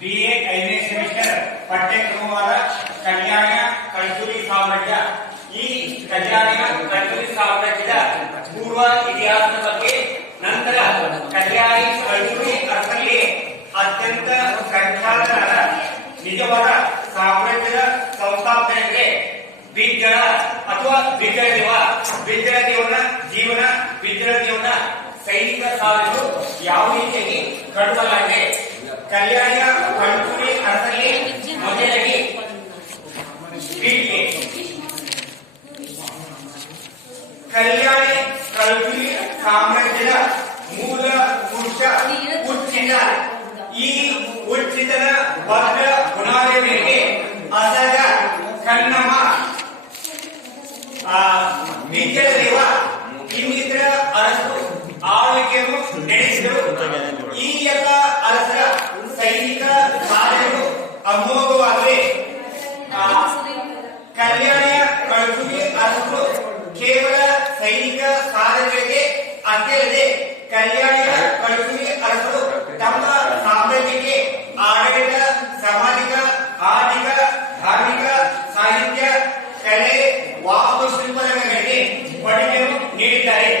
BA 5ನೇ semester ಪಠ್ಯಕ್ರಮವಾದ ಕಲ್ಯಾಣ ಕಲ್ಚುರಿ ಸಾಮ್ರಾಜ್ಯ. ಈ ಕಲ್ಯಾಣ ಕಲ್ಚುರಿ ಸಾಮ್ರಾಜ್ಯದ ಪೂರ್ವ ಇತಿಹಾಸದ ಬಗ್ಗೆ, ನಂತರ ಕಲ್ಯಾಣಿ ಕಲ್ಚುರಿ ಅರ್ಥದಲ್ಲಿ ಅತ್ಯಂತ ಪ್ರಖ್ಯಾತರಾದ ನಿಜವಾದ ಸಾಮ್ರಾಜ್ಯದ ಸಂಸ್ಥಾಪನೆಗೆ ಬಿಜ್ಜಳ ಅಥವಾ ಬಿಜ್ಜಳದೇವನ ಜೀವನ, ಬಿಜ್ಜಳದೇವನ ಸೈನಿಕ ಸಾಧನೆಗಳು ಯಾವ ರೀತಿಯಾಗಿ ಕಟ್ಟಲಾಗಿದೆ. ಕಲ್ಯಾಣ ಕಲ್ಚುರಿ ಅರ್ಥದಲ್ಲಿ ಮೊದಲಾಗಿ ಕಲ್ಯಾಣಿ ಕಲ್ಚುರಿ ಸಾಮ್ರಾಜ್ಯದ ಮೂಲ ಪುರುಷ ಉಚ್ಚಿತ. ಈ ಉಚ್ಚಿತನ ವರ್ಗ ಗುಣಾದ ಮೇಲೆ ಅಸಗ ಕನ್ನಮ ಬಿಜ್ಜಳದೇವ ಇನ್ನಿತರ ಅರಸರು ಆಳ್ವಿಕೆಯನ್ನು ನಡೆಸಿದರು. ಈ ಎಲ್ಲ ಅರಸರ ಸೈನಿಕ ಸಾಧನೆಗಳು ಅಮೋಘವಾಗಿವೆ. ಕಲ್ಯಾಣಿಯ ಕಲ್ಚುರಿ ಅರಸರು ಕೇವಲ ಸೈನಿಕ ಸಾಧನೆಗಳಿಗೆ ಅಷ್ಟೇ ಕಲ್ಯಾಣಿಯ ಕಲ್ಚುರಿ ಅರಸರು ತಮ್ಮ ಸಾಮ್ರಾಜ್ಯಕ್ಕೆ ಆಡಳಿತ, ಸಾಮಾಜಿಕ, ಆರ್ಥಿಕ, ಧಾರ್ಮಿಕ, ಸಾಹಿತ್ಯ, ಕಲೆ, ವಾಸ್ತುಶಿಲ್ಪ ರಂಗಗಳಿಗೆ ಕೊಡುಗೆಯನ್ನು ನೀಡಿದ್ದಾರೆ.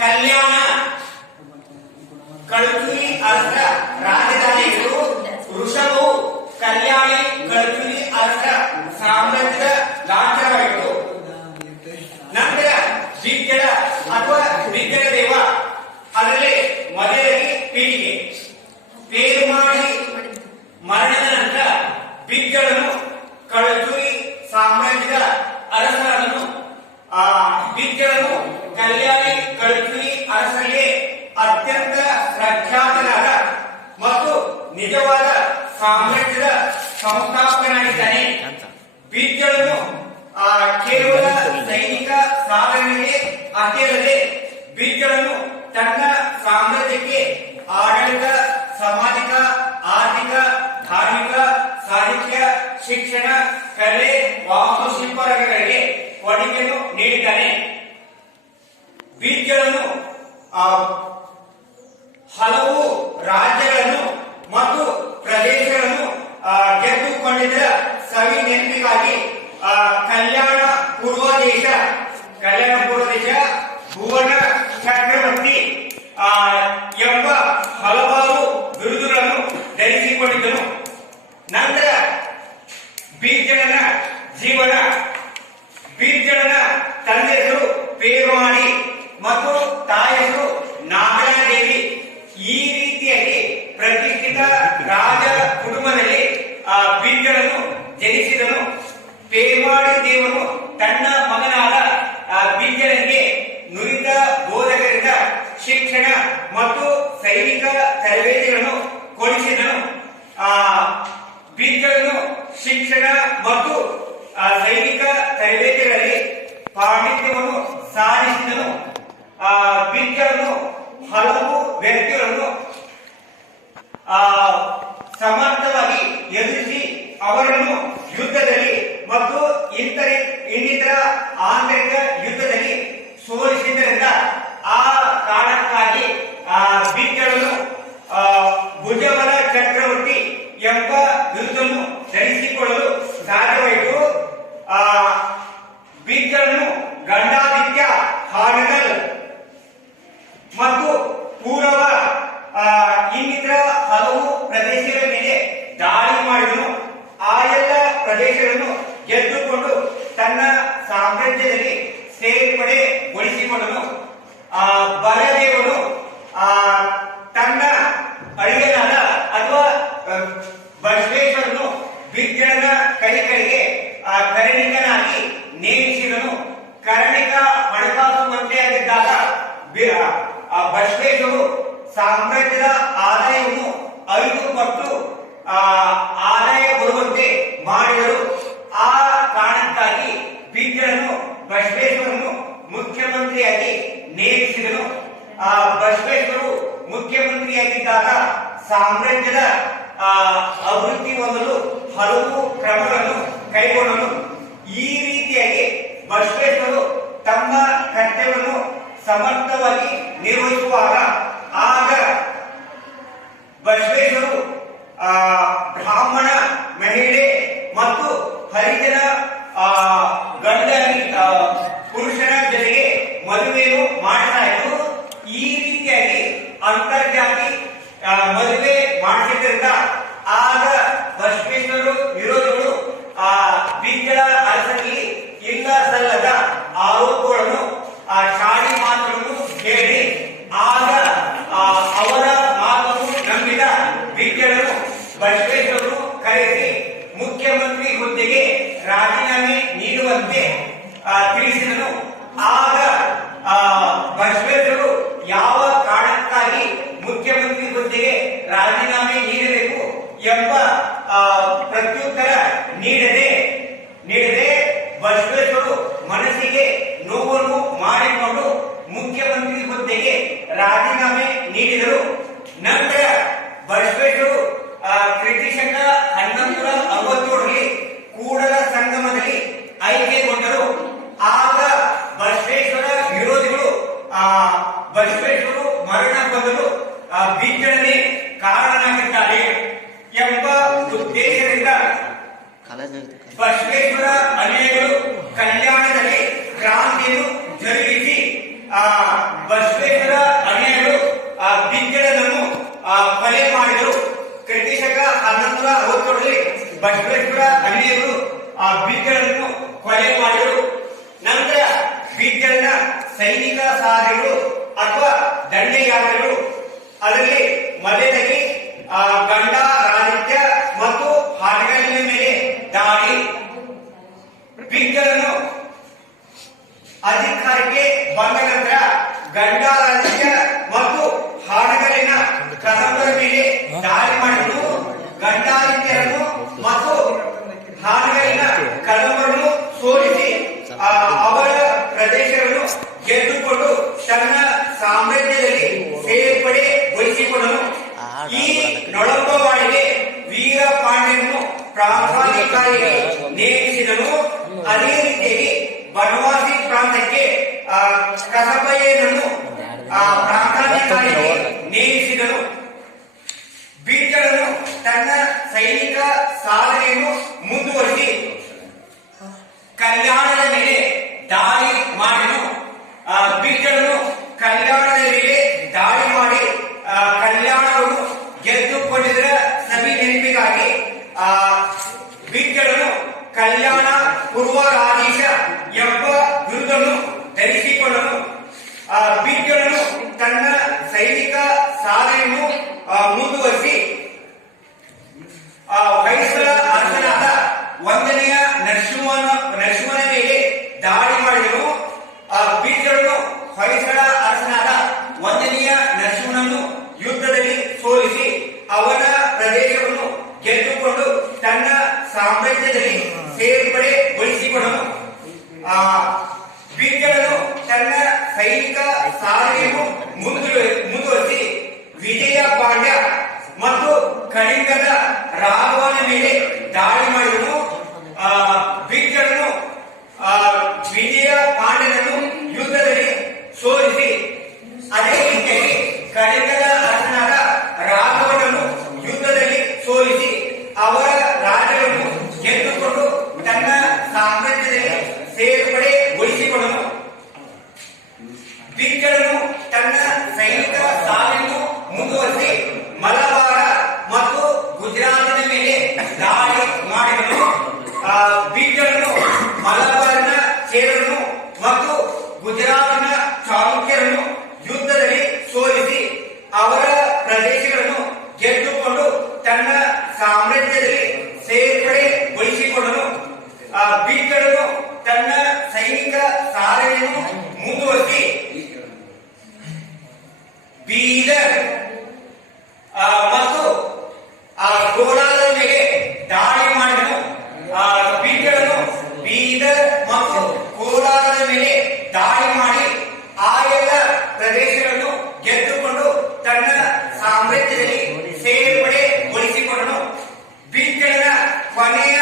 ಕಲ್ಯಾಣ ಕಲ್ಚುರಿ ಅರಸರ ರಾಜಧಾನಿಗಳು ವೃಷಭವು ಕಲ್ಯಾಣಿ ಕಲ್ಚುರಿ ಅರಸರ ಸಾಮ್ರಾಜ್ಯದ ಲಾಂಛನವಾಗಿತ್ತು. ನಂತರ ಬಿಜ್ಜಳ ಅಥವಾ ಬಿಜ್ಜಳದೇವ, ಅದರಲ್ಲಿ ಮೊದಲಾಗಿ ಪೀಳಿಗೆ ಪೇರುಮಾಡಿ ಮರಣದ ನಂತರ ಬಿಜ್ಜಳನು ಕಲ್ಚುರಿ ಸಾಮ್ರಾಜ್ಯದ ಅರಸರನ್ನು ಬಿಜ್ಜಳನು ಕಲ್ಯಾಣಿ ಕಲ್ಚುರಿ ಅರಸರಿಗೆ ಅತ್ಯಂತ ಪ್ರಖ್ಯಾತನಾದ ಮತ್ತು ನಿಜವಾದ ಸಾಮ್ರಾಜ್ಯದ ಸಂಸ್ಥಾಪಕನಾಗಿದ್ದಾನೆ. ಬಿಜ್ಜಳನು ಕೇವಲ ಸೈನಿಕ ಸಾಧನೆಗೆ ಅಷ್ಟೇ ಅಲ್ಲದೆ ಬಿಜ್ಜಳನು ತನ್ನ ಸಾಮ್ರಾಜ್ಯಕ್ಕೆ ಆಡಳಿತ, ಸಾಮಾಜಿಕ, ಆರ್ಥಿಕ, ಧಾರ್ಮಿಕ, ಸಾಹಿತ್ಯ, ಶಿಕ್ಷಣ, ಕಲೆ, ವಾಸ್ತುಶಿಲ್ಪ ರಂಗಗಳಿಗೆ ಕೊಡುಗೆಯನ್ನು ನೀಡಿದ್ದಾನೆ. ಬಿಜ್ಜಳನು ಹಲವು ರಾಜ್ಯಗಳನ್ನು ಮತ್ತು ಪ್ರದೇಶಗಳನ್ನು ಗೆದ್ದುಕೊಂಡಿದ್ದ ಸವಿ ನೆನಪಿಗಾಗಿ ಕಲ್ಯಾಣ ಪೂರ್ವ ದೇಶ ಭುವನ ಚಕ್ರವರ್ತಿ ಎಂಬ ಹಲವಾರು ಬಿರುದುಗಳನ್ನು ಧರಿಸಿಕೊಂಡಿದ್ದನು. ನಂತರ ಬಿಜ್ಜಳನ ಜೀವನ, ಬಿಜ್ಜಳನ ತಂದೆ ಹೆಸರು ಪೇರುಮಾಡಿ ಮತ್ತು ತಾಯಿ ಹೆಸರು ನಾಗರಾದೇವಿ. ಈ ರೀತಿಯಾಗಿ ಪ್ರತಿಷ್ಠಿತ ರಾಜ ಕುಟುಂಬದಲ್ಲಿ ಬಿಜ್ಜಳನು ಜನಿಸಿದನು. ಪೇರುಮಾಡಿ ದೇವನು ತನ್ನ ಮಗನಾದ ಬಿಜ್ಜಳನಿಗೆ ನುರಿತ ಬೋಧಕರಿಂದ ಶಿಕ್ಷಣ ಮತ್ತು ಸೈನಿಕ ತರಬೇತಿಗಳನ್ನು ಕೊಡಿಸಿದನು. ಬಿಜ್ಜಳನು ಶಿಕ್ಷಣ ಮತ್ತು ಸೈನಿಕ ತರಬೇತಿಗಳಲ್ಲಿ ಪಾಂಡಿತ್ಯವನ್ನು ಸಾಧಿಸಿದನು. ಬಿಜ್ಜಳನು ಹಲವು ವ್ಯಕ್ತಿಗಳನ್ನು ಸಮರ್ಥವಾಗಿ ಎದುರಿಸಿ ಅವರನ್ನು ಯುದ್ಧದಲ್ಲಿ ಮತ್ತು ಇನ್ನಿತರ ಆಂತರಿಕ ಯುದ್ಧದಲ್ಲಿ ಸೋಲಿಸಿದ್ದರಿಂದ ಆ ಕಾರಣಕ್ಕಾಗಿ ಬಿಜ್ಜಳನು ಭುಜಬಲ ಚಕ್ರವರ್ತಿ ಎಂಬ ಬಿರುದನ್ನು ಧರಿಸಿಕೊಳ್ಳಲು ಸಾಧ್ಯವಾಯಿತು. ಬಿಜ್ಜಳನು ಗಂಡಾದಿತ್ಯ ಹಾನಗಲ್ ಮತ್ತು ಪೂರ್ವ ಇನ್ನಿತರ ಹಲವು ಪ್ರದೇಶಗಳ ಮೇಲೆ ದಾಳಿ ಮಾಡಿದನು. ಆ ಎಲ್ಲ ಪ್ರದೇಶಗಳನ್ನು ಗೆದ್ದುಕೊಂಡು ತನ್ನ ಸಾಮ್ರಾಜ್ಯದಲ್ಲಿ ಸೇರ್ಪಡೆಗೊಳಿಸಿಕೊಂಡನು. ಬಲದೇವನು ತನ್ನ ಅಳಿಯನಾದ ಅಥವಾ ಬಸವೇಶ್ವರನು ಬಿಜ್ಜಳನ ಕೈಗಳಿಗೆ ಕರಣಿಕನಾಗಿ ನೇಮಿಸಿದನು. ಕರಣಿಕ ಹಣಕಾಸು ಮಂತ್ರಿಯಾಗಿದ್ದಾಗ ಬಸವೇಶ್ವರು ಸಾಮ್ರಾಜ್ಯದ ಆದಾಯವನ್ನು 5 ಪಟ್ಟು ಆದಾಯ ಬರುವಂತೆ ಮಾಡಿದರು. ಆ ಕಾರಣಕ್ಕಾಗಿ ಬಿಜ್ಜಳನು ಬಸವೇಶ್ವರನು ಮುಖ್ಯಮಂತ್ರಿಯಾಗಿ ನೇಮಿಸಿದನು. ಬಸವೇಶ್ವರು ಮುಖ್ಯಮಂತ್ರಿಯಾಗಿದ್ದಾಗ ಸಾಮ್ರಾಜ್ಯದ ಅಭಿವೃದ್ಧಿ ಹೊಂದಲು ಹಲವು ಕ್ರಮಗಳನ್ನು ಕೈಗೊಂಡನು. ಈ ರೀತಿಯಾಗಿ ಬಸವೇಶ್ವರು ತಮ್ಮ ಕರ್ತವ್ಯವನ್ನು ಸಮರ್ಥವಾಗಿ ನಿರ್ವಹಿಸುವಾಗ ಆಗ ಬಸವೇಶ್ವರರು ಬ್ರಾಹ್ಮಣ ಮಹಿಳೆ ಮತ್ತು ಹರಿಜನ ಗಂಡ ಪುರುಷನ ಜೊತೆಗೆ ಮದುವೆಯನ್ನು ಮಾಡ್ತಾ ಇದ್ರು. ಈ ರೀತಿಯಾಗಿ ಅಂತರ್ಜಾತಿ ಮದುವೆ ಮಾಡಿದ್ದರಿಂದ ಆಗ ಬಸವೇಶ್ವರರು ವಿರೋಧಿಗಳು ಬಿಜ್ಜಳ ಅರಸನಿಗೆ ಇಲ್ಲ ಸಲ್ಲದ ಆರೋಪಗಳನ್ನು ಶಾಡಿ ಮಾತನ್ನು ಹೇಳಿ ಆಗ ಅವರ ಮಾತನ್ನು ನಂಬಿದ ಬಿಜ್ಜಳನು ಬಸವೇಶ್ವರರು ಕರೆಸಿ ಮುಖ್ಯಮಂತ್ರಿ ಹುದ್ದೆಗೆ ರಾಜೀನಾಮೆ ನೀಡುವಂತೆ ತಿಳಿಸಿದನು. ಆಗ ಬಸವೇಶ್ವರರು ಯಾವ ಕಾರಣಕ್ಕಾಗಿ ಮುಖ್ಯಮಂತ್ರಿ ಹುದ್ದೆಗೆ ರಾಜೀನಾಮೆ ನೀಡಬೇಕು ಎಂಬ ಪ್ರತ್ಯುತ್ತರ ನೀಡದೆ ಬಸವೇಶ್ವರರು ಮನಸ್ಸಿಗೆ ನೋವನ್ನು ಮಾಡಿಕೊಂಡು ಮುಖ್ಯಮಂತ್ರಿ ಹುದ್ದೆಗೆ ರಾಜೀನಾಮೆ ನೀಡಿದರು. ನಂತರ ಬಸವೇಶ್ವರರು ಕ್ರಿಸ್ತಶಕ 1167ರಲ್ಲಿ ಕೂಡಲ ಸಂಗಮದಲ್ಲಿ ಆಯ್ಕೆಗೊಂಡರು. ಆಗ ಬಸವೇಶ್ವರ ವಿರೋಧಿಗಳು ಬಸವೇಶ್ವರರು ಮರಣ ಹೊಂದಲು ಬಿಜ್ಜಳನೇ ಕಾರಣನಾಗಿದ್ದಾರೆ ಎಂಬ ಉದ್ದೇಶದಿಂದ ಬಸವೇಶ್ವರ ಅನುಯಾಯಿಗಳು ಕಲ್ಯಾಣದಲ್ಲಿ ಕ್ರಾಂತಿಯನ್ನು ಜರುಗಿಸಿ ಬಸವೇಶ್ವರ ಅನುಯಾಯಿಗಳು ಬಿಜ್ಜಳನನ್ನು ಕೊಲೆ ಮಾಡಿದರು. ಕ್ರಿಸ್ತಶಕ 1167ರಲ್ಲಿ ಬಸವೇಶ್ವರ ಅನುಯಾಯಿಗಳು ಬಿಜ್ಜಳನನ್ನು ಕೊಲೆ ಮಾಡಿದರು. ನಂತರ ಬಿಜ್ಜಳನ ಸೈನಿಕ ಸಾಧನೆಗಳು ಅಥವಾ ದಂಡಯಾತ್ರೆಗಳು ಅದರಲ್ಲಿ ಮೊದಲಾಗಿ ಗಂಡಾರಾಧಿತ್ಯ ಮತ್ತು ಹಾಡಗಲ್ಲಿನ ಮೇಲೆ ದಾಳಿ. ಬಿಜ್ಜಳನು ಅಧಿಕಾರಕ್ಕೆ ಬಂದ ನಂತರ ಗಂಡಾರಾಧಿತ್ಯ ಮತ್ತು ಹಾಡಗಲ್ಲಿನ ಕದಂಬರ ಮೇಲೆ ದಾಳಿ ಮಾಡಿದ್ದು ಗಂಡಾರಾಧಿತ್ಯರನ್ನು ಮತ್ತು ಹಾಡಗಲ್ಲಿನ ಕದಂಬರನ್ನು ಸೋಲಿಸಿ ಅವರ ಪ್ರದೇಶಗಳನ್ನು ಗೆದ್ದುಕೊಂಡು ತನ್ನ ಸಾಮ್ರಾಜ್ಯದಲ್ಲಿ ಸೇರ್ಪಡೆಗೊಳಿಸಿಕೊಂಡನು. ಈ ನೊಳಂಬವಾಡಿಗೆ ವೀರ ಪಾಂಡ್ಯನನ್ನು ಪ್ರಾಂತಾಧಿಕಾರಿಗೆ ನೇಮಿಸಿದನು. ಅದೇ ರೀತಿಯಾಗಿ ಬನವಾಸಿ ಪ್ರಾಂತಕ್ಕೆ ಕಸಬಯ್ಯನನ್ನು ಪ್ರಾಂತಾಧಿಕಾರಿಗೆ ನೇಮಿಸಿದನು. ಬಿಜ್ಜಳನು ತನ್ನ ಸೈನಿಕ ಸಾಧನೆಯನ್ನು ಮುಂದುವರಿಸಿ ಕಲ್ಯಾಣದ ಮೇಲೆ ದಾಳಿ ಮಾಡಿದನು. ಬಿಜ್ಜಳನು ಕಲ್ಯಾಣದ ಮೇಲೆ ದಾಳಿ ಮಾಡಿ ಕಲ್ಯಾಣವನ್ನು ಗೆದ್ದುಕೊಂಡಿದ್ದರ ಸಭೆ ನೆನಪಿಗಾಗಿ ಬಿಜ್ಜಳನು ಕಲ್ಯಾಣ ಪೂರ್ವರಾಧೀಶ ಎಂಬ ಬಿರುದನ್ನು ಧರಿಸಿಕೊಂಡನು. ಬಿಜ್ಜಳನು ತನ್ನ ಸೈನಿಕ ಸಾಧನೆಯನ್ನು ಮುಂದುವರಿಸಿ ಹೊಯ್ಸಳ ಅರಸನಾದ 1ನೇ ನರಸಿಂಹನ ಮೇಲೆ ದಾಳಿ ಮಾಡಿದನು. ಬಿಜ್ಜಳನು ಹೊಯ್ಸಳ ಅರಸನಾದ 1ನೇ ನರಸಿಂಹನನ್ನು ಯುದ್ಧದಲ್ಲಿ ಸೋಲಿಸಿ ಅವನ ಪ್ರದೇಶವನ್ನು ಗೆದ್ದುಕೊಂಡು ತನ್ನ ಸಾಮ್ರಾಜ್ಯದಲ್ಲಿ ಸೇರ್ಪಡೆಗೊಳಿಸಿಕೊಂಡನು. ಬಿಜ್ಜಳನು ತನ್ನ ಸೈನಿಕ ಸಾಧನೆಯನ್ನು ಮುಂದುವರಿಸಿ ವಿಜಯ ಪಾಂಡ್ಯ ಮತ್ತು ಕಳಿಂಗದ ರಾಘವನ ಮೇಲೆ ದಾಳಿ ಮಾಡಿದನು. ಬಿಜ್ಜಳನು ವಿಜಯ ಪಾಂಡ್ಯನನ್ನು ಯುದ್ಧದಲ್ಲಿ ಸೋಲಿಸಿ ಅದೇ ರೀತಿಯಾಗಿ ಕಳಿಂಗದ ಅರಸನಾದ ರಾಘವನನ್ನು ಯುದ್ಧದಲ್ಲಿ ಸೋಲಿಸಿ ಅವರ ರಾಜ್ಯವನ್ನು ಗೆದ್ದುಕೊಂಡು ತನ್ನ ಸಾಮ್ರಾಜ್ಯದಲ್ಲಿ ಸೇರ್ಪಡೆಗೊಳಿಸಿಕೊಂಡನು. ಬಿಜ್ಜಳನು ತನ್ನ ಸೈನಿಕ ಸಾಧನೆಯನ್ನು ಮುಂದುವರಿಸಿ ಮಲಬಾರ ಮತ್ತು ಗುಜರಾತಿನ ಮೇಲೆ ದಾಳಿ ಮಾಡಿದನು. ಬಿಜ್ಜಳನು ಮಲಬಾರಿನ ಚೇರರನ್ನು ಮತ್ತು ಗುಜರಾತಿನ ಚಾಲುಕ್ಯರನ್ನು ಯುದ್ಧದಲ್ಲಿ ಸೋಲಿಸಿ ಅವರ ಪ್ರದೇಶಗಳನ್ನು ಗೆದ್ದುಕೊಂಡು ತನ್ನ ಸಾಮ್ರಾಜ್ಯದಲ್ಲಿ ಸೇರ್ಪಡೆಗೊಳಿಸಿಕೊಂಡನು. ಬಿಜ್ಜಳನು ತನ್ನ ಸೈನಿಕ ಸಾಧನೆಯನ್ನು ಮುಂದುವರಿಸಿ ಬೀದರ್ ಮತ್ತು ಗೋಳಾದ ಮೇಲೆ ದಾಳಿ ಮಾಡಿದನು. ಬಿಜ್ಜಳನು ಬೀದರ್ ಮತ್ತು ಕೋಲಾರದ ಮೇಲೆ ದಾಳಿ ಮಾಡಿ ಆ ಎಲ್ಲ ಪ್ರದೇಶಗಳನ್ನು ಗೆದ್ದುಕೊಂಡು ತನ್ನ ಸಾಮ್ರಾಜ್ಯದಲ್ಲಿ ಸೇರ್ಪಡೆಗೊಳಿಸಿಕೊಂಡನು. ಬಿಜ್ಜಳನ ಕೊನೆಯ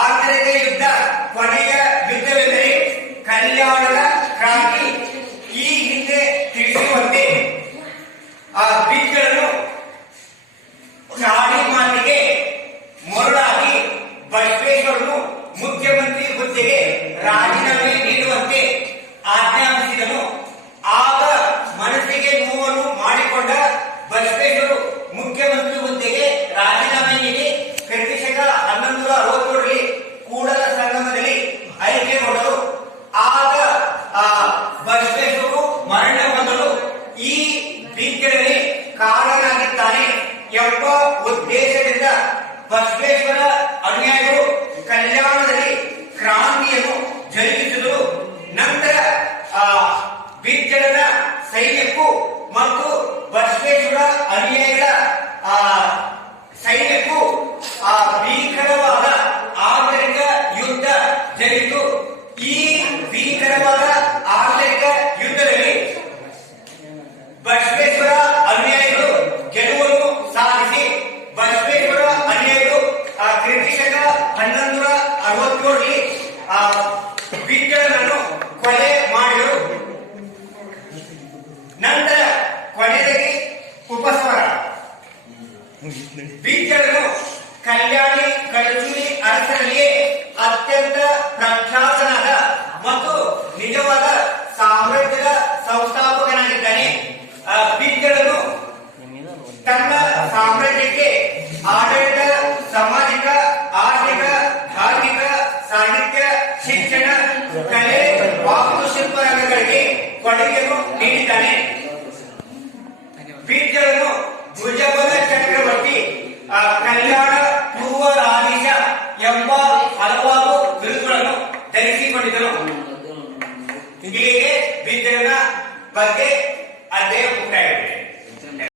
ಆಂತರಿಕ ಯುದ್ಧ ಕೊನೆಯ ಯುದ್ಧವೆಂದರೆ ಕಲ್ಯಾಣದ ಕ್ರಾಂತಿ. ಈ ಹಿಂದೆ ತಿಳಿಸುವಂತೆ ಎಂಬ ಉದ್ದೇಶದಿಂದ ಬಸವೇಶ್ವರ ಅನುಯಾಯಿಗಳು ಕಲ್ಯಾಣದಲ್ಲಿ ಕ್ರಾಂತಿಯನ್ನು ಜರುಗಿಸಿದರು. ನಂತರ ಬಿಜ್ಜಳನ ಸೈನ್ಯಕ್ಕೂ ಮತ್ತು ಬಸವೇಶ್ವರ ಅನುಯಾಯಿಗಳ ಸೈನ್ಯಕ್ಕೂ ಭೀಕರವಾದ ಆಂತರಿಕ ಯುದ್ಧ ಜರುಗಿತು. ಈ ಭೀಕರವಾದ ಆಂತರಿಕ ಯುದ್ಧದಲ್ಲಿ ಬಸವೇಶ್ವರ ಅನುಯಾಯಿಗಳು ಗೆಲುವನ್ನು ಸಾಧಿಸಿ ಬಸವೇಶ್ವರ ಅನುಯಾಯಿಗಳು ಕ್ರಿಸ್ತಶಕ 1167ರಲ್ಲಿ ಬಿಜ್ಜಳನನ್ನು ಕೊಲೆ ಮಾಡಿದರು. ನಂತರ ಕೊನೆಯಲ್ಲಿ ಉಪಸ್ವರ ಬಿಜ್ಜಳನು ಕಲ್ಯಾಣಿ ಕಳಚೂರಿ ಅರಸರಲ್ಲಿಯೇ ಅತ್ಯಂತ ಪ್ರಖ್ಯಾತನಾದ ಮತ್ತು ನಿಜವಾದ ಸಾಮ್ರಾಜ್ಯದ ಸಂಸ್ಥಾಪಕನಾಗಿದ್ದಾನೆ. ಬಿಜ್ಜಳನು ತನ್ನ